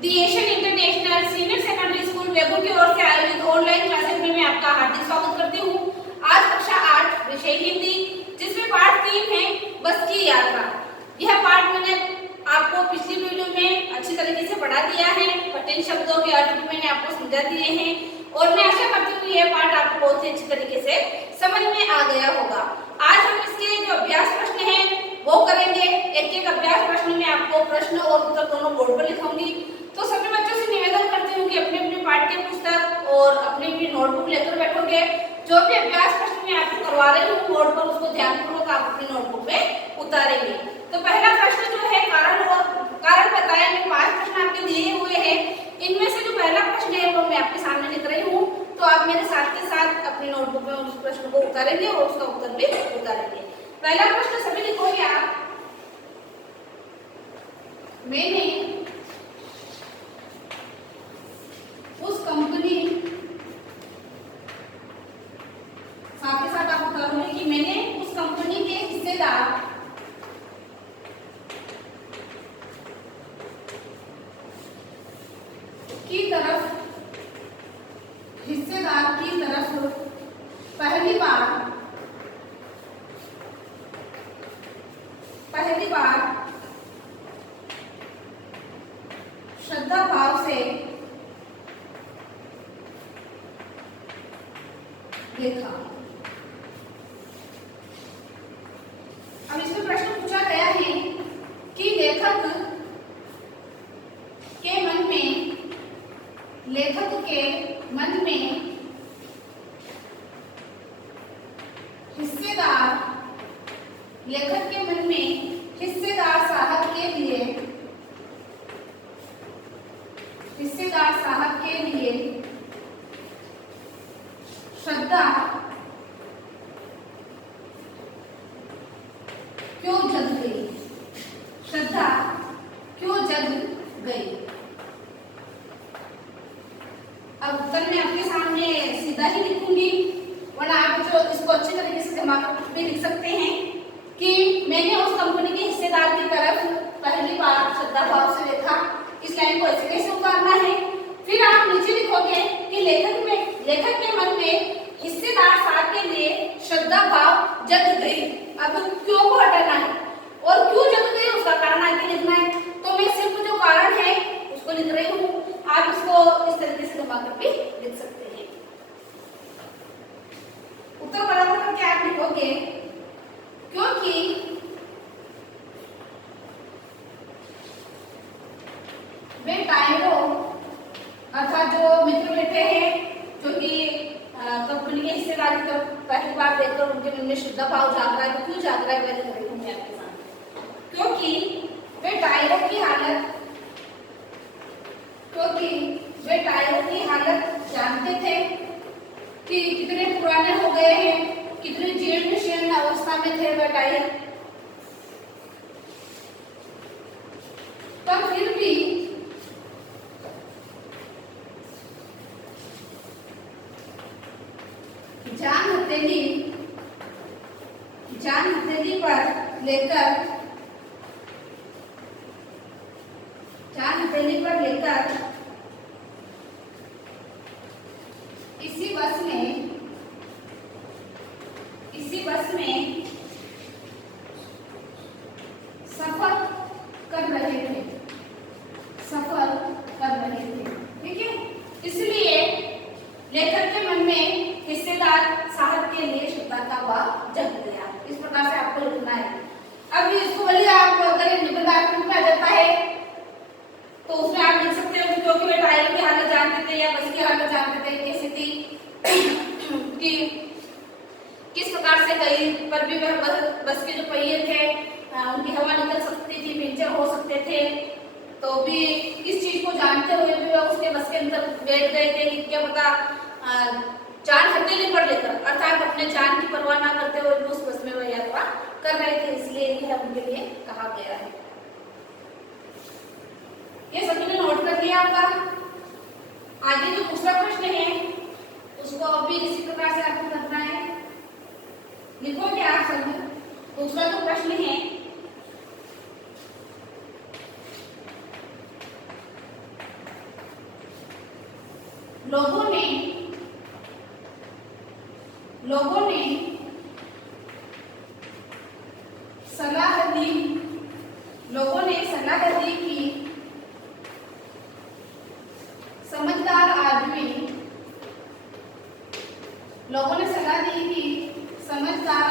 दी Asian international senior secondary school Begur की ओर से आयोजित ऑनलाइन क्लासेस में मैं आपका हार्दिक स्वागत करती हूँ। आज कक्षा 8 विषय हिंदी, जिसमें पाठ 3 है बस की यात्रा। यह पाठ मैंने आपको पिछली वीडियो में अच्छी तरीके से पढ़ा दिया है। कठिन शब्दों के अर्थ भी मैंने आपको समझा दिए हैं और मैं आशा करती हूँ यह पाठ आपको बहुत ही अच्छी तरीके से समझ में आ गया होगा। आज हम इसके जो अभ्यास प्रश्न हैं वो करेंगे। एक एक अभ्यास प्रश्न में आपको प्रश्न और उत्तर दोनों बोर्ड पर लिखूंगी। तो सभी बच्चों से निवेदन करती हूँ कि अपने अपने पाठ्य पुस्तक और अपनी अपनी नोटबुक लेकर बैठोगे। जो भी अभ्यास प्रश्न मैं आपको करवा रही हूँ बोर्ड पर, उसको ध्यानपूर्वक आप अपनी नोटबुक में उतारेंगे। तो पहला प्रश्न जो है कारण बताएं में 5 प्रश्न आपके दिए हुए हैं। इनमें से जो पहला प्रश्न है वो मैं आपके सामने लिख रही हूँ, तो आप मेरे साथ के साथ अपनी नोटबुक में उस प्रश्न को उतारेंगे और उसका उत्तर भी उतारेंगे। पहला प्रश्न सभी लिखोगे आप। मैंने उस कंपनी, साथ ही साथ आप उतारोगे कि मैंने उस कंपनी के हिस्सेदार की तरफ पहली बार श्रद्धा भाव से देखा। अब इसमें प्रश्न पूछा गया है कि लेखक के मन में हिस्सेदार साहब के लिए श्रद्धा क्यों जग गई। अब उत्तर मैं आपके सामने सीधा ही लिखूंगी, वरना आप जो इसको अच्छे तरीके से जमा कर भी लिख सकते हैं कि मैंने उस कंपनी के हिस्सेदार की तरफ पहली बार श्रद्धा भाव से देखा। इस लाइन को ऐसे कैसे उतारना है। फिर आप नीचे लिखोगे कि लेखक के मन में हिस्सेदार साहब के लिए श्रद्धा भाव जग गई। अब क्यों को हटाना है और क्यों जग गई उसका कारण आगे लिखना है। तो मैं सिर्फ जो कारण है उसको लिख रही हूँ, आप इसको इस तरीके से जमा कर भी लिख सकते हैं। उत्तर बराबर करके आप लिखोगे क्योंकि वे टायरों अर्थात जो मित्र बैठे हैं जो कि कंपनी के हिस्सेदार की तरफ पहली बार देखकर उनके मन में श्रद्धा भाव जाग रहा है। तो क्यों जाग रहा है मैं लिख रही हूँ आपके साथ। क्योंकि वे टायरों की हालत जानते थे कि कितने पुराने हो गए हैं, कितने जीर्ण शीर्ण अवस्था में थे वे टायर। पर फिर भी जान हथेली पर लेकर इसी बस में सफर कर रहे थे। ठीक है, इसलिए लेखक के मन में हिस्सेदार साहब के लिए श्रद्धा का भाव जग गया। इस प्रकार से आपको लिखना है। अब इसको बोलिए आप अगर निबंधात्मक में आ जाता है तो उसमें आप लिख सकते हो क्योंकि वे टायरों की हालत जानते थे या बस की हालत जानते थे कैसी थी कि किस प्रकार से गई, पर भी वह बस के जो पहिए थे उनकी हवा निकल सकती थी, पंचर हो सकते थे। तो भी इस चीज को जानते हुए भी वह उसके बस के अंदर बैठ गए थे कि क्या पता जान हथेली पर लेकर अर्थात अपने जान की परवाह ना करते हुए उस बस में वह यात्रा कर रहे थे, इसलिए यह उनके लिए कहा गया है। ये सभी ने नोट कर लिया आपका। आगे जो दूसरा प्रश्न है उसको अभी इसी प्रकार से आपको करना है। लिखो क्या आप सभी। दूसरा जो प्रश्न है लोगों ने सलाह दी कि समझदार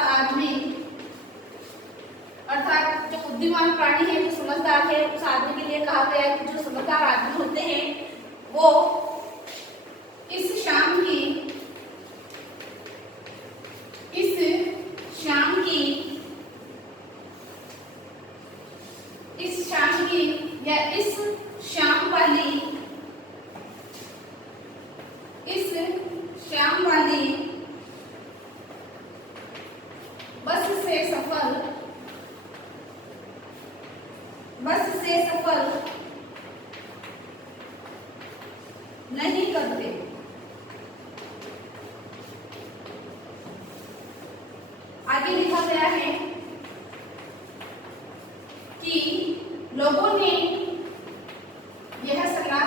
आदमी अर्थात जो बुद्धिमान प्राणी है, जो समझदार है, उस आदमी के लिए कहा गया है कि जो समझदार आदमी होते हैं वो इस शाम की या इस शाम वाली बस से सफर नहीं करते। आगे लिखा गया है कि लोगों ने यह सलाह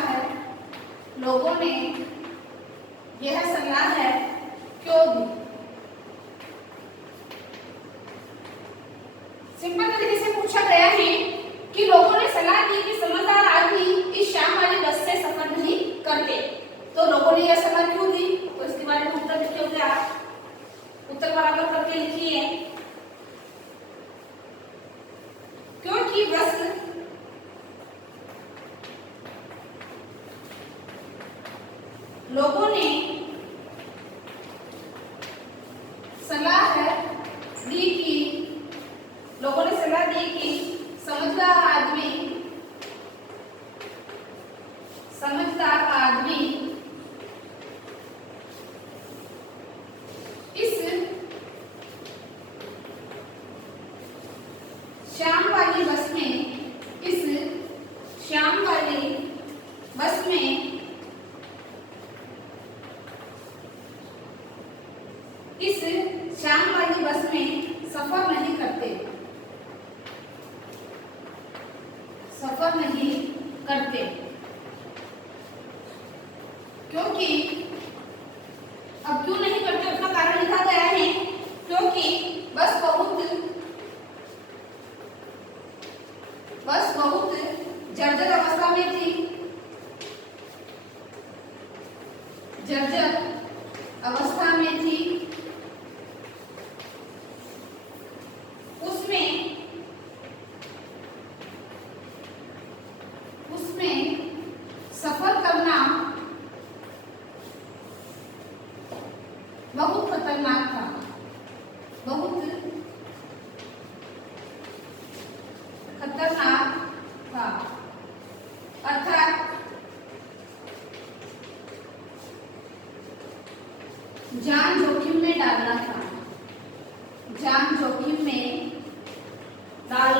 है क्यों दी। सिंपल तरीके से पूछा गया है कि लोगों ने सलाह दी कि समझदार आदमी इस शाम वाली बस से सफर नहीं करते, तो लोगों ने यह सलाह क्यों दी, तो इसके बारे में उत्तर लिखिए। आप उत्तर बराबर करके लिखिए। क्योंकि बस लोगों ने सलाह दी कि समझदार आदमी इस शाम वाली बस में सफर नहीं करते। क्योंकि अब क्यों नहीं करते उसका कारण लिखा गया है, क्योंकि बस बहुत जर्जर अवस्था में थी। उसमें सफर करना बहुत खतरनाक था। अर्थात जान जोखिम में डालना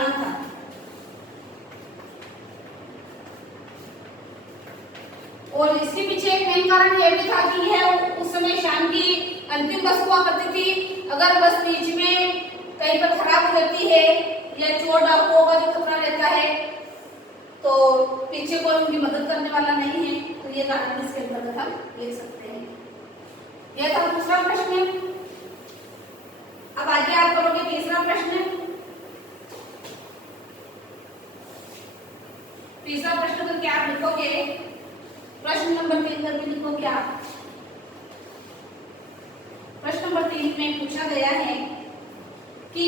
था। और इसके पीछे एक मेन कारण यह भी था कि यह उस समय शाम की अंतिम बस हुआ करती थी। अगर बस बीच में कहीं पर खराब हो जाती है या चोर डाकुओं का जो खतरा रहता है तो पीछे कोई उनकी मदद करने वाला नहीं है, तो ये कारण इसके अंतर्गत हम देख सकते हैं। यह था दूसरा प्रश्न। अब आगे आप करोगे तीसरा प्रश्न। तीसरा प्रश्न करके आप लिखोगे, प्रश्न नंबर 3 करके लिखोगे आप। प्रश्न नंबर 3 में पूछा गया है कि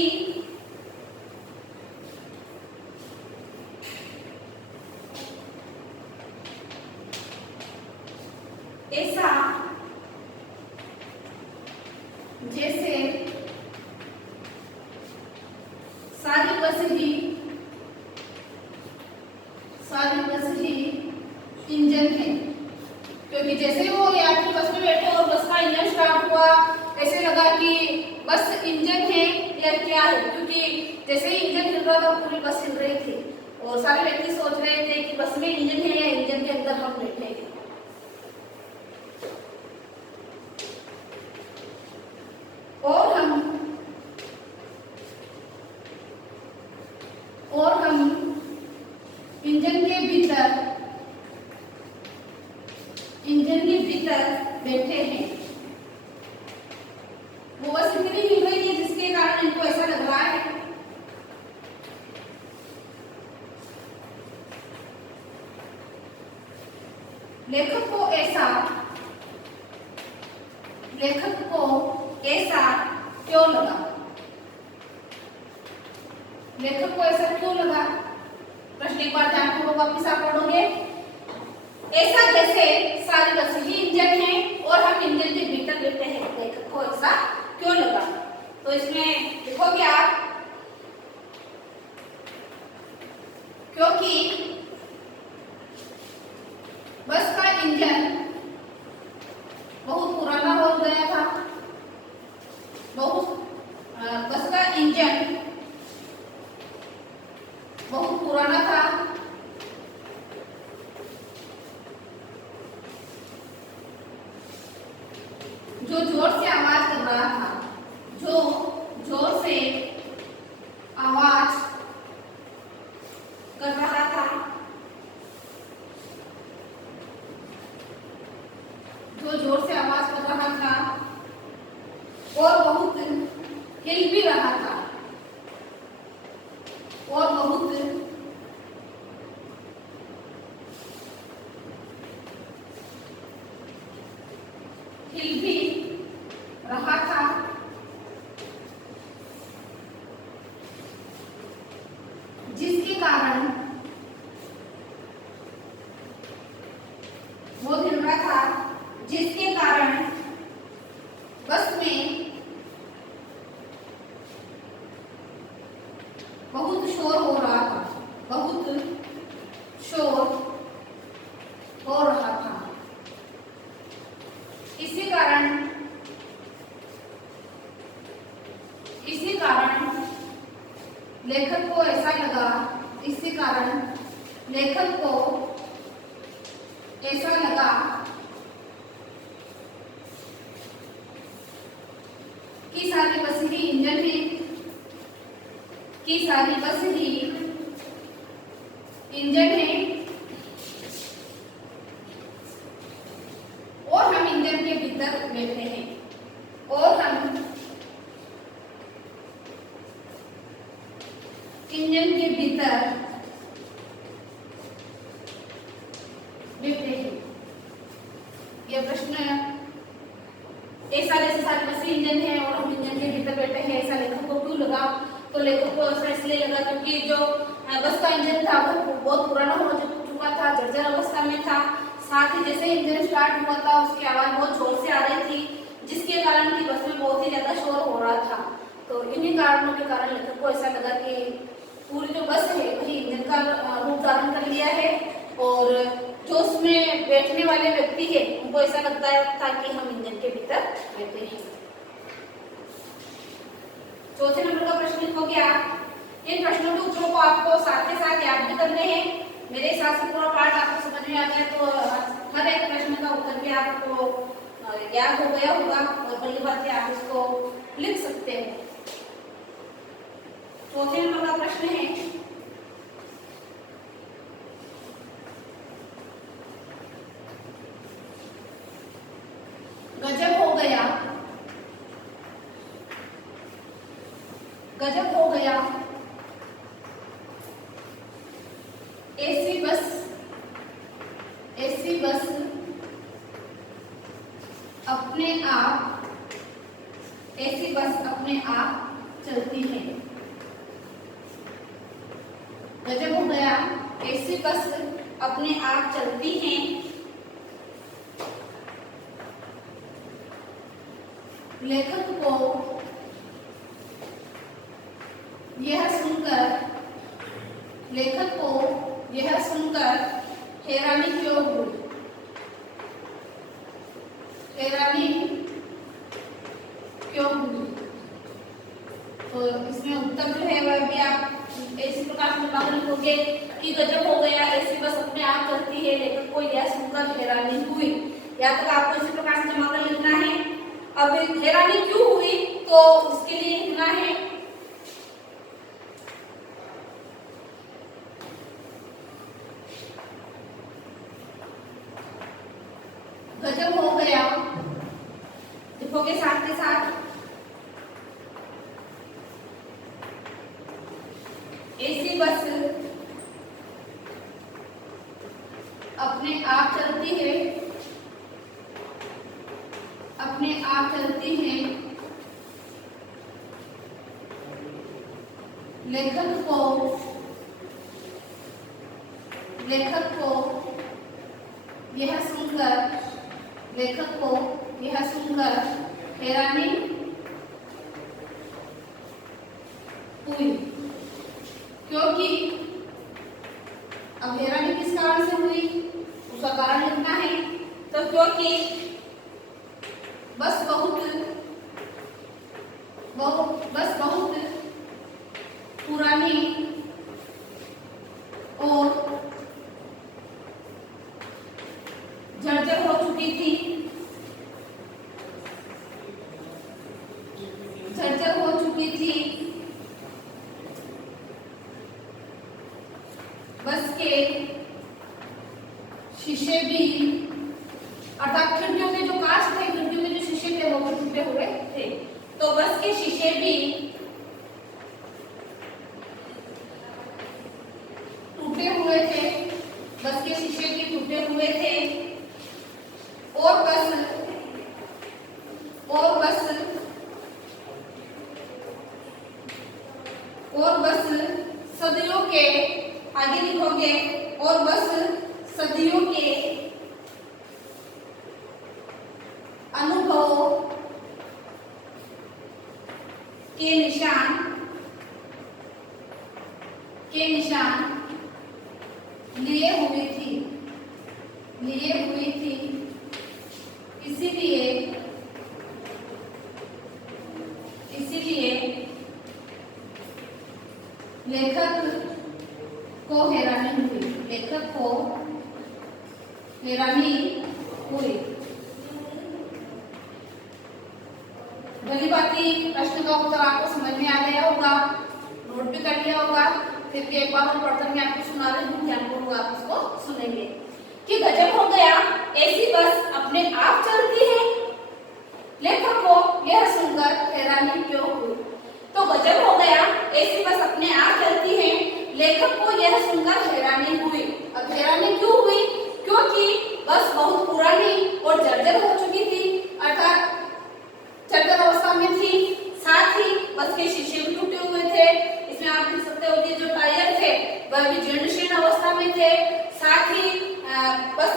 ऐसा जैसे सारी बस ही इंजन है। क्योंकि जैसे वो यात्री बस में बैठे और बस का इंजन स्टार्ट हुआ, ऐसे लगा कि बस इंजन है या क्या है, क्योंकि जैसे ही इंजन हिल रहा था पूरी बस हिल रही थी और सारे व्यक्ति सोच रहे थे कि बस में इंजन है या इंजन के अंदर हम बैठे हैं। और हम इंजन के इंजन के भीतर बैठे हैं। वो बस इतनी हिल रही है जिसके कारण इनको ऐसा लग रहा है। लेखक को ऐसा क्यों लगा? लेखक को ऐसा क्यों लगा? प्रश्न एक बार ध्यानपूर्वक वापिस आप पढ़ोगे। ऐसा जैसे सारी बस ही इंजन है और हम इंजन के भीतर बैठे हैं। लेखक को ऐसा क्यों लगा? तो इसमें लिखोगे आप, क्योंकि बस का इंजन बहुत पुराना हो गया था। बस का इंजन बहुत पुराना था। जो जोर से आवाज कर रहा था, जो जोर से आवाज कर रहा था, जो जोर से आवाज कर रहा था और बहुत हिल भी रहा था, और बहुत हिल भी रहा था, जिसके कारण वो हिल रहा था, जिसके कारण बस में बहुत शोर हो रहा था, बहुत शोर हो रहा था। इसी कारण लेखक को ऐसा लगा, इसी कारण लेखक को ऐसा लगा कि सारी बस ही इंजन है, कि सारी बस ही इंजन है और हम इंजन के भीतर बैठे हैं, और हम इंजन के भीतर बैठे हैं। यह प्रश्न, ऐसा जैसे सारी बस इंजन है और हम इंजन के भीतर बैठे हैं, ऐसा लेखक को क्यों लगा? तो लेखक को ऐसा इसलिए लगा क्योंकि जो बस का इंजन था वो बहुत पुराना हो चुका था, जर्जर अवस्था में था। साथ ही जैसे इंजन स्टार्ट हुआ था उसकी आवाज बहुत जोर से आ रही थी, जिसके कारण की बस में बहुत ही ज्यादा शोर हो रहा था। तो इन्हीं कारणों के कारण लेखक को ऐसा लगा कि पूरी जो बस है वही इंजन का रूप धारण कर लिया है, और जो उसमें बैठने वाले व्यक्ति है उनको ऐसा लगता था कि हम इंजन के भीतर बैठे हैं। चौथे नंबर का प्रश्न लिखोगे आप। इन प्रश्नों के उत्तरों को आपको साथ के साथ याद भी करने हैं। मेरे हिसाब से पूरा पाठ आपको समझ में आ गया, तो हर एक प्रश्न का उत्तर भी आपको याद हो गया होगा, और पहली बात है आप इसको लिख सकते हैं। चौथे नंबर का प्रश्न है, गजब हो गया, गजब हो गया, ऐसी बस अपने आप, ऐसी बस अपने आप चलती है। गजब हो गया, ऐसी बस अपने आप चलती हैं। लेखक को यह सुनकर हैरानी क्यों हुई? हैरानी क्यों हुई? तो इसमें उत्तर जो है वह भी आप इसी प्रकार से बात लिखोगे कि गजब हो गया, ऐसी बस अपने आप चलती है, लेखक को यह सुनकर हैरानी हुई। या तक आपको इसी प्रकार से जमा कर लिखना है। अब हैरानी क्यों हुई तो उसके लिए लिखना है गजब हो गया। लिखोगे साथ के साथ। ऐसी बस अपने आप चलती है, अपने आप चलती है। लेखक को यह सुनकर हैरानी हुई, क्योंकि अब हैरानी किस कारण से हुई उसका कारण लिखना है। तो क्योंकि बस बहुत पुरानी और जर्जर हो चुकी थी, बस के शीशे भी, अर्थात खिड़कियों के जो कांच थे, खिड़कियों के जो शीशे थे वो टूटे हुए थे। तो बस के शीशे भी टूटे हुए थे, बस के शीशे भी टूटे हुए थे। और बस सदियों के, आगे लिखोगे, और बस सदियों के अनुभवों के निशान लिए हुई थी, इसीलिए लेखक को हैरानी हुई। भली भांति प्रश्न का उत्तर आपको समझ में आ गया होगा, नोट भी कर लिया होगा। फिर भी एक बार और पढ़कर मैं आपको सुना रही हूँ, ध्यानपूर्वक आप इसको सुनेंगे। कि गजब हो गया, ऐसी बस अपने आप चलती है, लेखक को यह सुनकर हैरानी क्यों हुई। तो गजब हो गया, ऐसी बस अपने आप चलती है, लेखक को यह सुनकर हैरानी हुई। अब हैरानी क्यों हुई? क्योंकि बस बहुत पुरानी और जर्जर हो चुकी थी, अर्थात चलकर अवस्था में थी। साथ ही बस के शीशे भी टूटे हुए थे। इसमें आप देख सकते हो कि जो टायर थे वह भी जीर्ण अवस्था में थे। साथ ही बस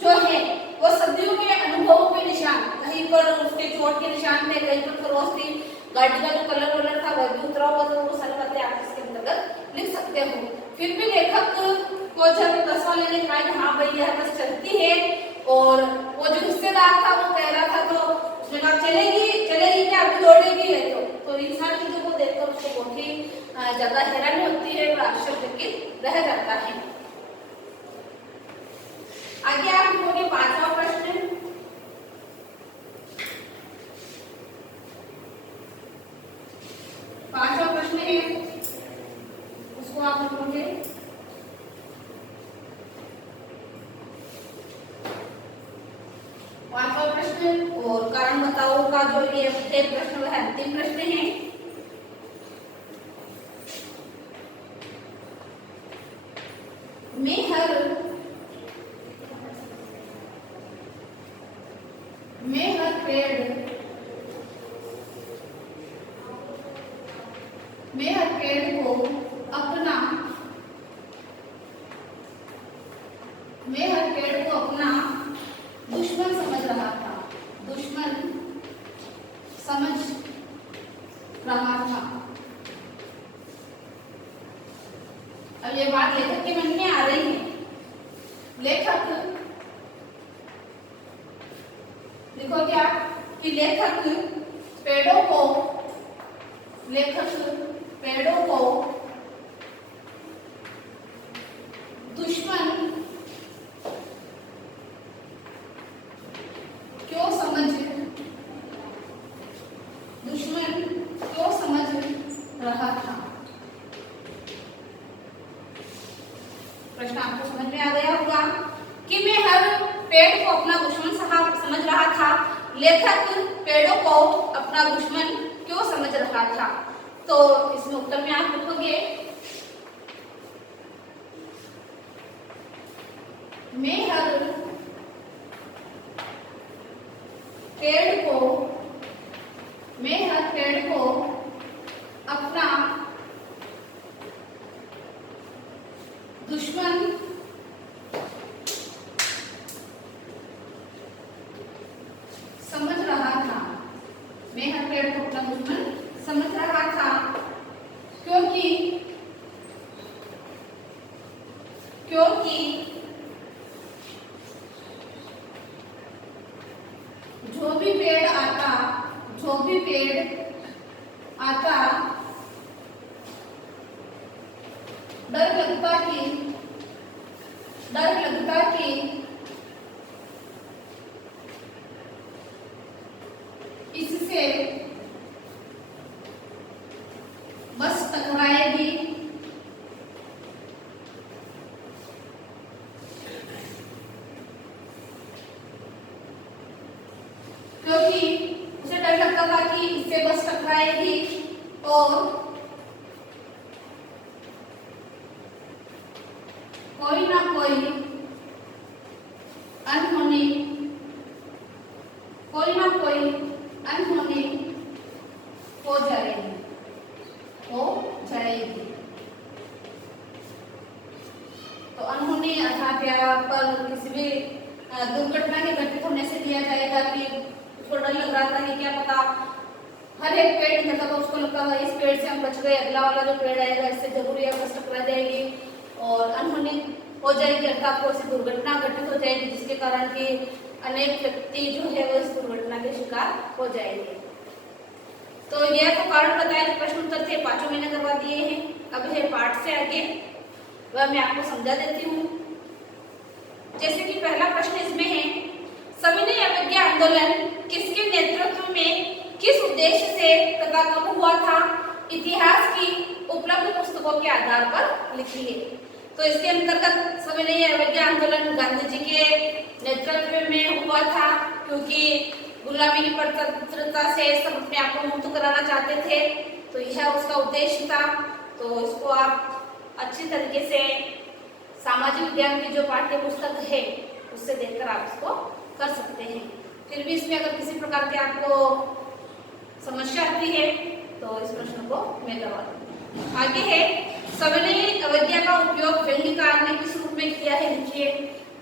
जो है वो सदियों के अनुभवों के निशान, कहीं पर उसके चोट के निशान थे, कहीं पर खरोंच थी, गाड़ी का जो कलर था वह भी उतरा हुआ था। वो सारी बातें आप इसके अंतर्गत लिख सकते हो। फिर भी लेखक को जब बस वाले ने कहा हाँ भाई यह बस चलती है, और वो जो हिस्सेदार था वो कह रहा था, तो उसने कहा चलेगी क्या, अभी दौड़ेगी है। तो इंसान चीजों को देखकर उसको बहुत ही ज्यादा हैरानी होती है और आश्चर्यचकित रह जाता है। आगे आप लिखोगे 5वां प्रश्न। 5वां प्रश्न है, उसको आप लिखोगे 5वां प्रश्न। और कारण बताओ का जो ये प्रश्न वह अंतिम प्रश्न है। मैं हर पेड़ को अपना दुश्मन समझ रहा था, अब ये बात लेखक के मन में आ रही है। लेखक देखो क्या कि लेखक पेड़ों को दुश्मन क्यों समझ रहा था। प्रश्न आपको समझ में आ गया होगा कि मैं हर पेड़ को अपना दुश्मन समझ रहा था। लेखक पेड़ों को अपना दुश्मन क्यों समझ रहा था? तो इसमें उत्तर में आप लिखोगे मैं हर पेड़ को अपना दुश्मन समझ रहा था। मैं हर पेड़ को अपना दुश्मन समझ रहा था क्योंकि जो भी पेड़ आता डर लगता कि इससे बस टकराएगी। क्योंकि उसे डर लगता था कि इससे बस टकराएगी और कोई ना कोई अनहोनी हो जाएगी। तो अनहोनी अर्थात यहाँ पर किसी भी दुर्घटना के घटित होने से दिया जाएगा कि उसको डर लग रहा था कि क्या पता हर एक पेड़ निकलता था, उसको लगता था इस पेड़ से हम बच गए, अगला वाला जो पेड़ आएगा इससे जरूर यह बस टकरा जाएगी और अनहोनी हो जाएगी, अर्थात कोई सी दुर्घटना घटित हो जाएगी जिसके कारण कि अनेक व्यक्ति जो है वो इस दुर्घटना के शिकार हो जाएंगे। तो यह तो कारण बताया, जो प्रश्न उत्तर थे पांचों मैंने करवा दिए हैं। अब है पाठ से आगे, वह मैं आपको समझा देती हूँ। जैसे कि पहला प्रश्न इसमें है, सविनय अवज्ञा आंदोलन किसके नेतृत्व में किस उद्देश्य से तथा कब हुआ था? इतिहास की उपलब्ध पुस्तकों के आधार पर लिखिए। तो इसके अंतर्गत सविनय अवज्ञा आंदोलन गांधी जी के नेतृत्व में हुआ था, क्योंकि गुलामी की प्रताड़ना से सब अपने आप को मुक्त कराना चाहते थे, तो यह उसका उद्देश्य था। तो इसको आप अच्छी तरीके से सामाजिक विज्ञान की जो पाठ्य पुस्तक है उससे देखकर आप इसको कर सकते हैं। फिर भी इसमें अगर किसी प्रकार के आपको समस्या आती है तो इस प्रश्न को मैं करवा दूँ। आगे है, सविनय अवज्ञा का उपयोग व्यंग्यकार ने किस रूप में किया है? लिखिए।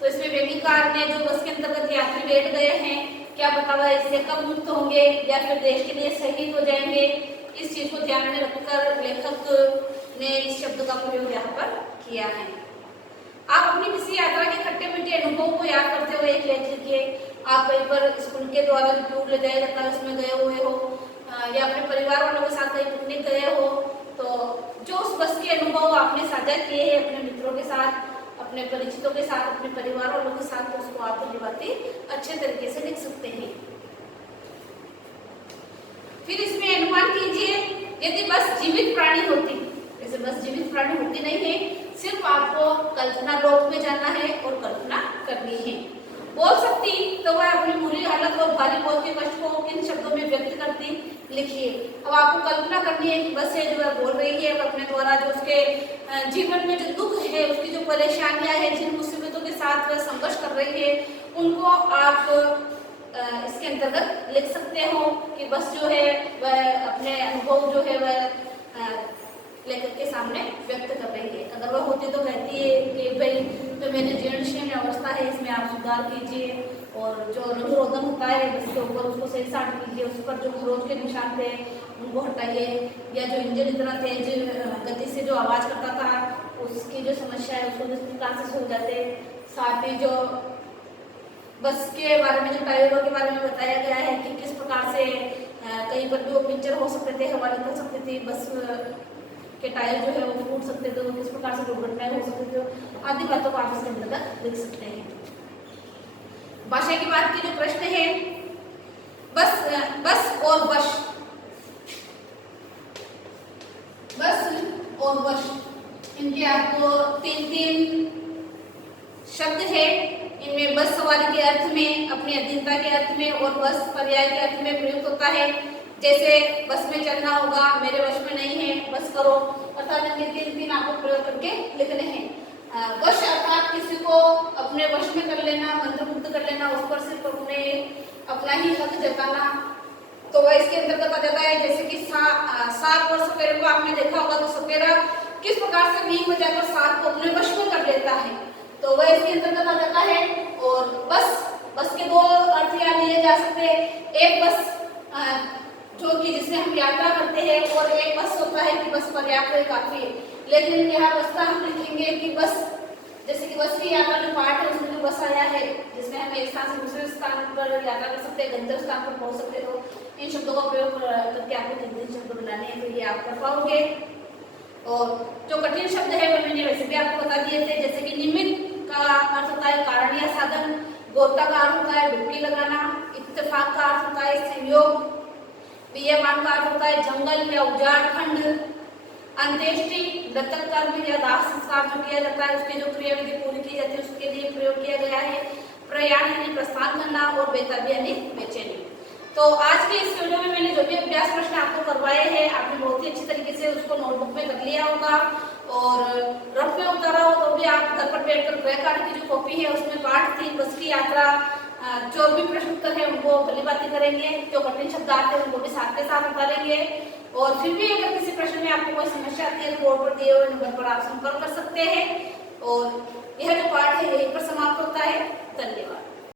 तो इसमें व्यंग्यकार ने जो बस के अंतर्गत यात्री बैठ गए हैं, क्या पता वह इससे कब मुक्त होंगे या फिर देश के लिए शहीद हो जाएंगे, इस चीज को ध्यान में रखकर लेखक ने इस शब्द का प्रयोग यहाँ पर किया है। आप अपनी किसी यात्रा के खट्टे मीठे अनुभव को याद करते हुए एक लेख लिखिए। आप कहीं पर स्कूल के द्वारा टूर ले जाया जाता है उसमें गए हुए हो, या अपने परिवार वालों के साथ कहीं पिकनिक गए हो, तो जो उस बस के अनुभव आपने साझा किए हैं अपने मित्रों के साथ, अपने परिचितों के साथ, अपने परिवार वालों के साथ, तो उसको आप पहली बातें अच्छे तरीके से लिख सकते हैं। फिर इसमें अनुमान कीजिए, यदि बस जीवित प्राणी होती, जैसे बस जीवित प्राणी होती नहीं है, सिर्फ आपको कल्पना लोक में जाना है और कल्पना करनी है। बोल सकती तो वह अपनी बुरी हालत और भारी मौत के कष्ट को किन शब्दों में व्यक्त करती? लिखिए। अब आपको कल्पना करनी है कि बस है जो वह बोल रही है, अपने द्वारा जो उसके जीवन में जो दुख है, उसकी जो परेशानियां हैं, जिन मुसीबतों के साथ वह संघर्ष कर रही है, उनको आप इसके अंतर्गत लिख सकते हो कि बस जो है वह अपने अनुभव जो है वह लेखक के सामने व्यक्त कर रही है। अगर वह होती तो कहती है कि भाई जो मेरी जीर्णशीर्ण अवस्था है इसमें आप सुधार कीजिए, और जो रंग रोदन होता है जिसके ऊपर उसको सही साट कीजिए, उस पर जो खरोच के निशान थे उनको हटाइए, या जो इंजन इतना तेज गति से जो आवाज़ करता था उसकी जो समस्या है उसको जिस प्रकार से सुल जाते। साथ ही जो बस के बारे में, जो टायरों के बारे में बताया गया है कि किस प्रकार से कहीं पर भी वो पंचर हो सकते थे, हवा निकल सकती थी, बस के टायर जो है वो फूट सकते थे, किस प्रकार से दुर्घटनाएं हो सकती थी, आदि बातों को आप इसके अंतर्गत लिख सकते हैं। भाषा की बात की जो प्रश्न है, बस और वश, इनके आपको तीन शब्द है। इनमें बस सवारी के अर्थ में, अपनी अधीनता के अर्थ में और बस पर्याय के अर्थ में प्रयुक्त होता है। जैसे बस में चलना होगा, मेरे वश में नहीं है, बस करो, अर्थात इनके तीन आपको प्रयोग करके लिखने हैं। वश अर्थात किसी को अपने वश में कर लेना, मंत्रमुग्ध कर लेना, उस पर सिर्फ अपना ही हक जताना, तो वह इसके अंतर्गत आ जाता है। जैसे कि सांप और सपेरे को आपने देखा होगा, तो सपेरा किस प्रकार से नींद में जाकर सांप को अपने वश में कर लेता है, तो वह इसके अंतर्गत आ जाता है। और बस के दो अर्थ यहाँ लिए जा सकते हैं। एक बस जो कि जिससे हम यात्रा करते हैं, और एक बस होता है कि बस पर्याप्त है, काफी है। लेकिन यहाँ बस का हम लिखेंगे कि बस, जैसे कि बस की यात्रा जो पार्ट है उसमें जो बस आया है, जिसमें हम एक स्थान से दूसरे स्थान पर यात्रा कर सकते हैं, गंतव्य स्थान पर पहुंच सकते हैं, तो इन शब्दों का प्रयोग करके आपको जिन शब्द बनाने हैं तो ये आप कर पाओगे। और जो कठिन शब्द है वो मैंने वैसे भी आपको बता दिए थे, जैसे कि निमित्त का अर्थ होता है कारण या साधन, गोता का अर्थ होता है डुबकी लगाना, इत्तेफाक का अर्थ होता है संयोग, वियमान का अर्थ होता है जंगल या उजाड़ खंड, अंत्येष्टि मृतक कर्म या दाह संस्कार जो किया जाता है उसकी जो क्रियाविधि पूरी की जाती है उसके लिए प्रयोग किया गया है। प्रयाण यानी प्रस्थान करना, और बेताबी यानी बेचैनी। तो आज के इस वीडियो में मैंने जो भी अभ्यास प्रश्न आपको करवाए हैं, आपने बहुत ही अच्छी तरीके से उसको नोटबुक में कर लिया होगा, और रफ में उतारा हो तो भी आप घर पर बैठकर गृह कार्य की जो कॉपी है उसमें पाठ 3 बस की यात्रा, जो भी प्रश्न उत्तर है उनको भली बातें करेंगे, जो कठिन शब्द आते हैं उनको भी साथ के साथ उतारेंगे। और फिर भी अगर किसी प्रश्न में आपको कोई समस्या आती है तो बोर्ड पर दिए हुए नंबर पर आप संपर्क कर सकते हैं। और यह जो पाठ है यहीं पर समाप्त होता है। धन्यवाद।